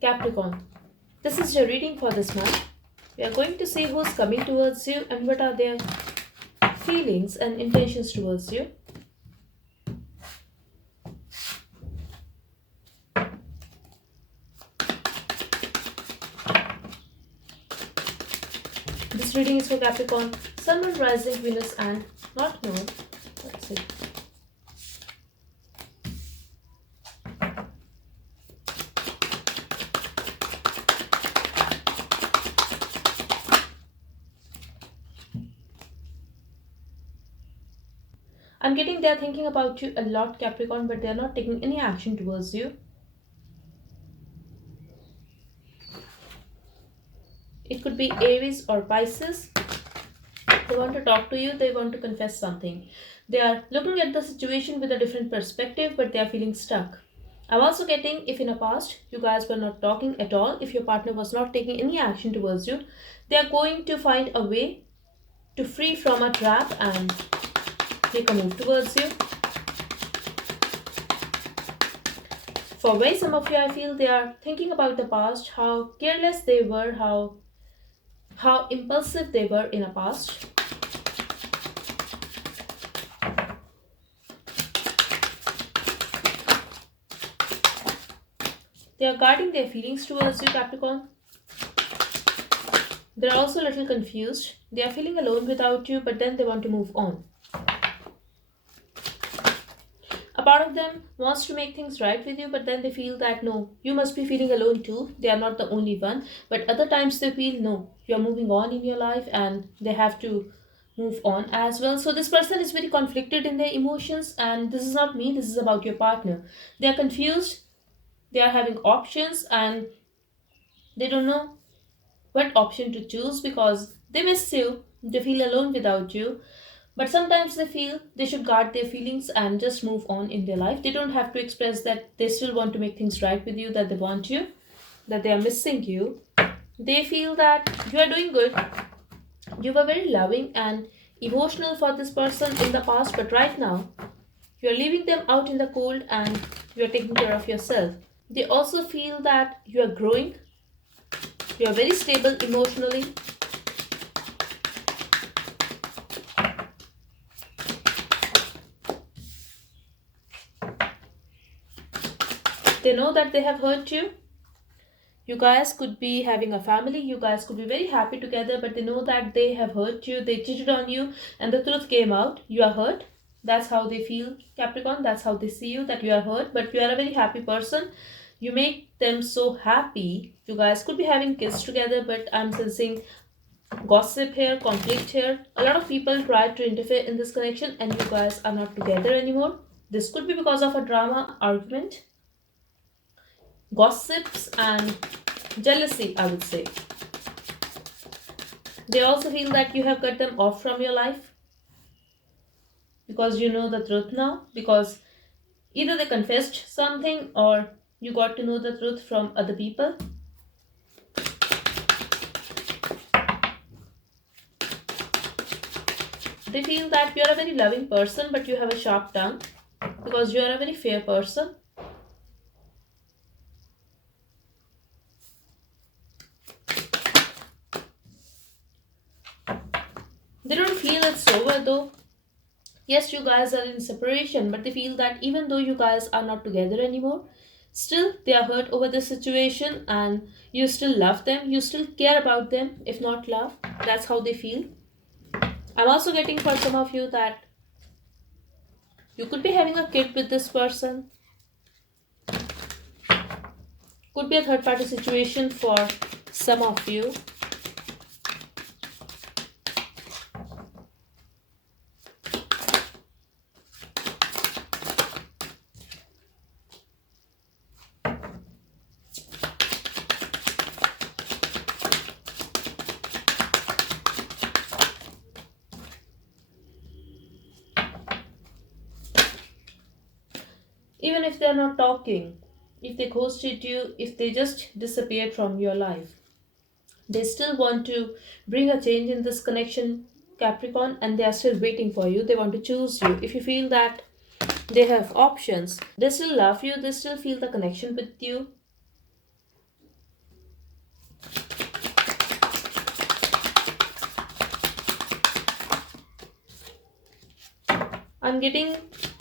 Capricorn, this is your reading for this month. We are going to see who's coming towards you and what are their feelings and intentions towards you. This reading is for Capricorn, Sun, Moon, Rising, Venus, and not Moon. Let's see. I'm getting they're thinking about you a lot, Capricorn, but they're not taking any action towards you. It could be Aries or Pisces. They want to talk to you, they want to confess something. They are looking at the situation with a different perspective, but they are feeling stuck. I'm also getting if in the past you guys were not talking at all, if your partner was not taking any action towards you, they are going to find a way to free from a trap and make a move towards you. For way some of you, I feel they are thinking about the past, how careless they were, how impulsive they were in the past. They are guarding their feelings towards you, Capricorn. They're also a little confused. They are feeling alone without you, but then they want to move on. A part of them wants to make things right with you, but then they feel that no, you must be feeling alone too. They are not the only one. But other times they feel no, you're moving on in your life and they have to move on as well. So this person is very conflicted in their emotions, and this is not me, this is about your partner. They are confused, they are having options, and they don't know what option to choose because they miss you, they feel alone without you. But sometimes they feel they should guard their feelings and just move on in their life. They don't have to express that they still want to make things right with you, that they want you, that they are missing you. They feel that you are doing good. You were very loving and emotional for this person in the past, but right now you are leaving them out in the cold and you are taking care of yourself. They also feel that you are growing, you are very stable emotionally. They know that they have hurt you. You guys could be having a family, you guys could be very happy together, but they know that they have hurt you, they cheated on you, and the truth came out. You are hurt. That's how they feel, Capricorn. That's how they see you, that you are hurt, but you are a very happy person. You make them so happy. You guys could be having kids together, but I'm sensing gossip here, conflict here. A lot of people try to interfere in this connection, and you guys are not together anymore. This could be because of a drama, argument, gossips, and jealousy, I would say. They also feel that you have cut them off from your life because you know the truth now. Because either they confessed something or you got to know the truth from other people. They feel that you are a very loving person, but you have a sharp tongue because you are a very fair person. They don't feel it's over though. Yes, you guys are in separation, but they feel that even though you guys are not together anymore, still they are hurt over this situation and you still love them, you still care about them, if not love. That's how they feel. I'm also getting for some of you that you could be having a kid with this person, could be a third party situation for some of you. Even if they're not talking, if they ghosted you, if they just disappeared from your life, they still want to bring a change in this connection, Capricorn, and they are still waiting for you. They want to choose you. If you feel that they have options, they still love you, they still feel the connection with you. I'm getting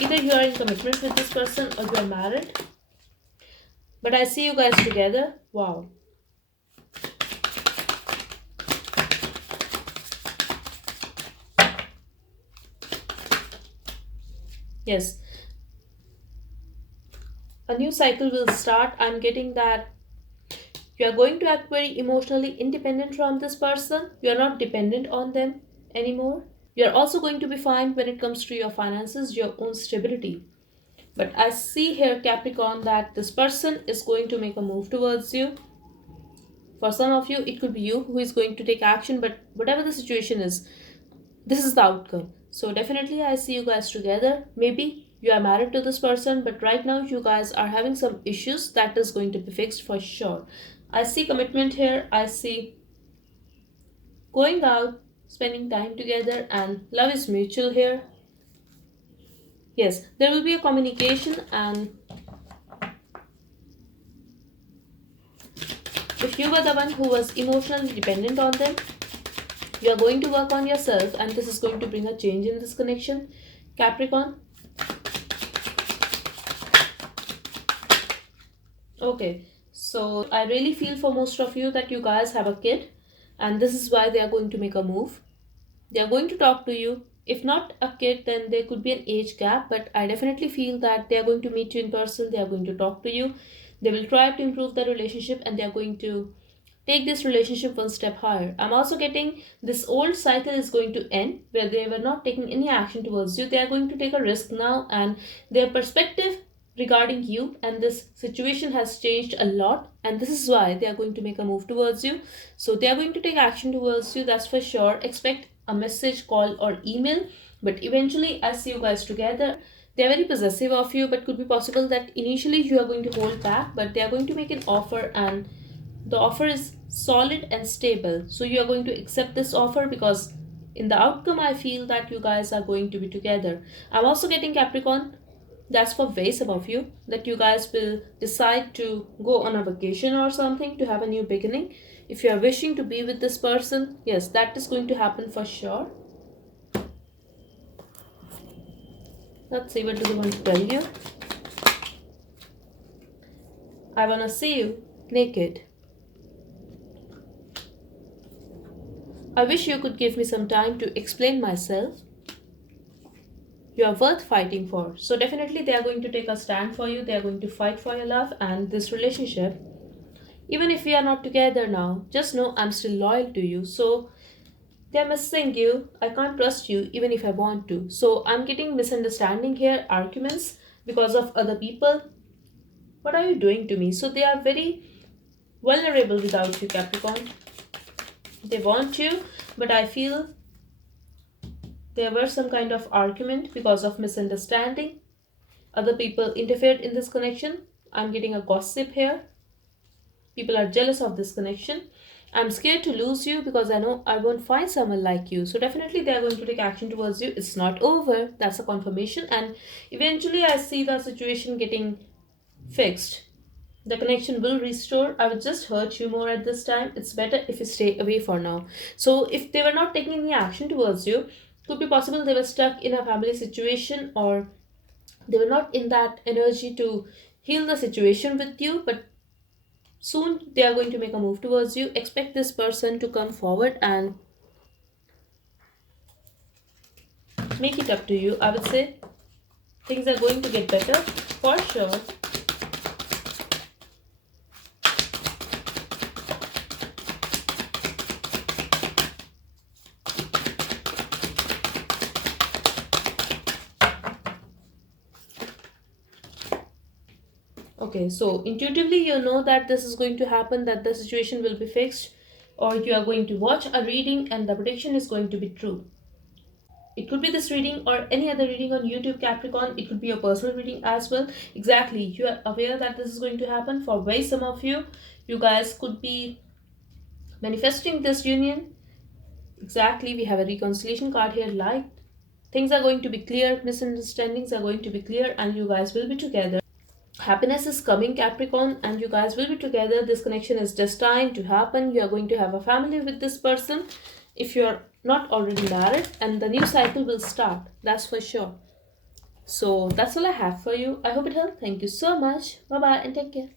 either you are in commitment with this person or you are married. But I see you guys together. Wow. Yes. A new cycle will start. I'm getting that you are going to act very emotionally independent from this person. You are not dependent on them anymore. You are also going to be fine when it comes to your finances, your own stability. But I see here, Capricorn, that this person is going to make a move towards you. For some of you, it could be you who is going to take action, but whatever the situation is, this is the outcome. So, definitely, I see you guys together. Maybe you are married to this person, but right now, you guys are having some issues that is going to be fixed for sure. I see commitment here, I see going out, spending time together, and love is mutual here. Yes, there will be a communication, and if you were the one who was emotionally dependent on them, you are going to work on yourself, and this is going to bring a change in this connection, Capricorn. Okay, so I really feel for most of you that you guys have a kid, and this is why they are going to make a move. They are going to talk to you. If not a kid, then there could be an age gap, but I definitely feel that they are going to meet you in person, they are going to talk to you, they will try to improve the relationship, and they are going to take this relationship one step higher. I'm also getting this old cycle is going to end where they were not taking any action towards you. They are going to take a risk now, and their perspective regarding you and this situation has changed a lot, and this is why they are going to make a move towards you. So they are going to take action towards you, that's for sure. Expect a message, call, or email, but eventually, I see you guys together. They are very possessive of you, but could be possible that initially you are going to hold back, but they are going to make an offer, and the offer is solid and stable. So you are going to accept this offer because in the outcome, I feel that you guys are going to be together. I'm also getting Capricorn. That's for way some of you that you guys will decide to go on a vacation or something to have a new beginning. If you are wishing to be with this person, yes, that is going to happen for sure. Let's see, what do they want to tell you? I wanna see you naked. I wish you could give me some time to explain myself. You are worth fighting for. So, definitely, they are going to take a stand for you. They are going to fight for your love and this relationship. Even if we are not together now, just know I'm still loyal to you. So, they are missing you. I can't trust you even if I want to. So, I'm getting misunderstanding here, arguments because of other people. What are you doing to me? So, they are very vulnerable without you, Capricorn. They want you, but I feel there were some kind of argument because of misunderstanding. Other people interfered in this connection. I'm getting a gossip here. People are jealous of this connection. I'm scared to lose you because I know I won't find someone like you. So definitely they are going to take action towards you. It's not over. That's a confirmation. And eventually I see the situation getting fixed. The connection will restore. I would just hurt you more at this time. It's better if you stay away for now. So if they were not taking any action towards you, could be possible they were stuck in a family situation, or they were not in that energy to heal the situation with you, but soon they are going to make a move towards you. Expect this person to come forward and make it up to you. I would say things are going to get better for sure. Okay, so intuitively you know that this is going to happen, that the situation will be fixed, or you are going to watch a reading and the prediction is going to be true. It could be this reading or any other reading on YouTube, Capricorn. It could be a personal reading as well. Exactly, you are aware that this is going to happen. For way some of you, you guys could be manifesting this union. Exactly, we have a reconciliation card here. Light, things are going to be clear, misunderstandings are going to be clear, and you guys will be together. Happiness is coming, Capricorn, and you guys will be together. This connection is destined to happen. You are going to have a family with this person if you are not already married, and the new cycle will start. That's for sure. So that's all I have for you. I hope it helped. Thank you so much. Bye bye and take care.